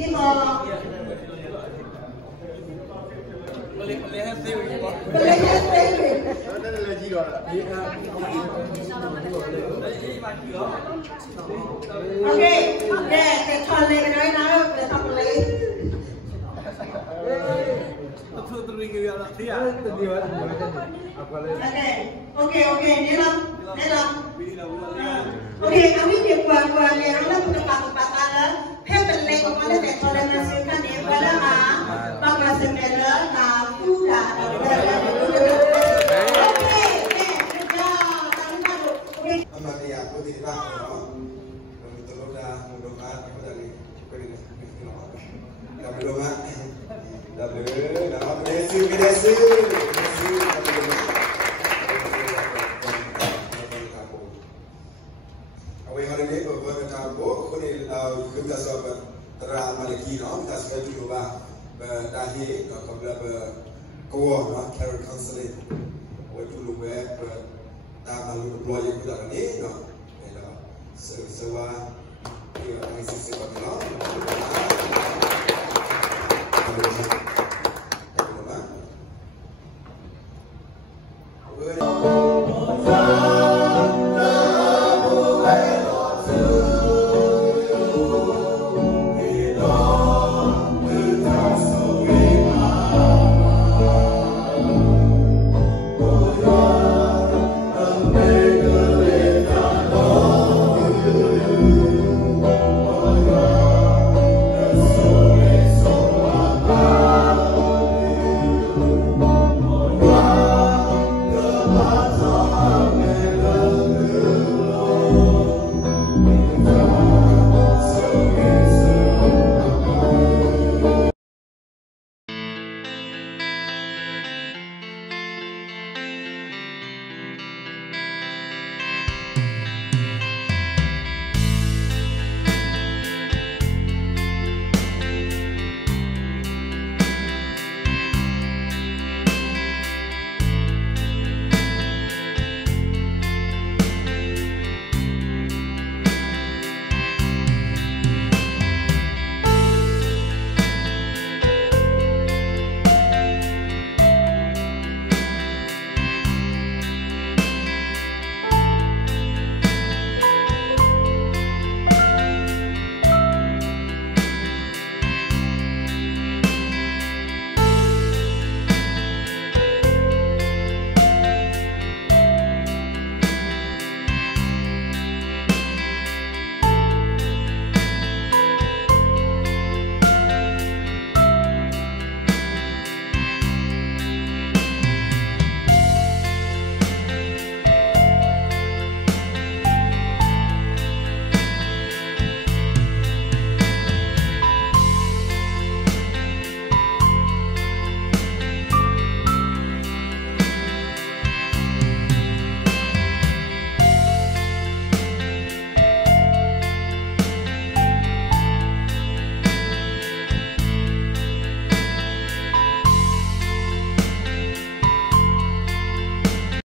đi bò boleh hasil Đó là gì rồi? ok để cho lên cái nói để tập lấy ok đi lắm ok kami dia buat yang lah punya patah lah hebat lagi mana deh kalau masih kan dia pada bangga semela tahu dah Amati aku tidak untuk dah mendoakan aku dari pergi dah berdoa dah berdesi awal hari ini beberapa tahun kau ni kita sebab terang malaki kita sebab tu juga berdahi kalau berkuah carrot counseling waktu lupa malu keluar yang kita ni, sewa, ini sisi sewa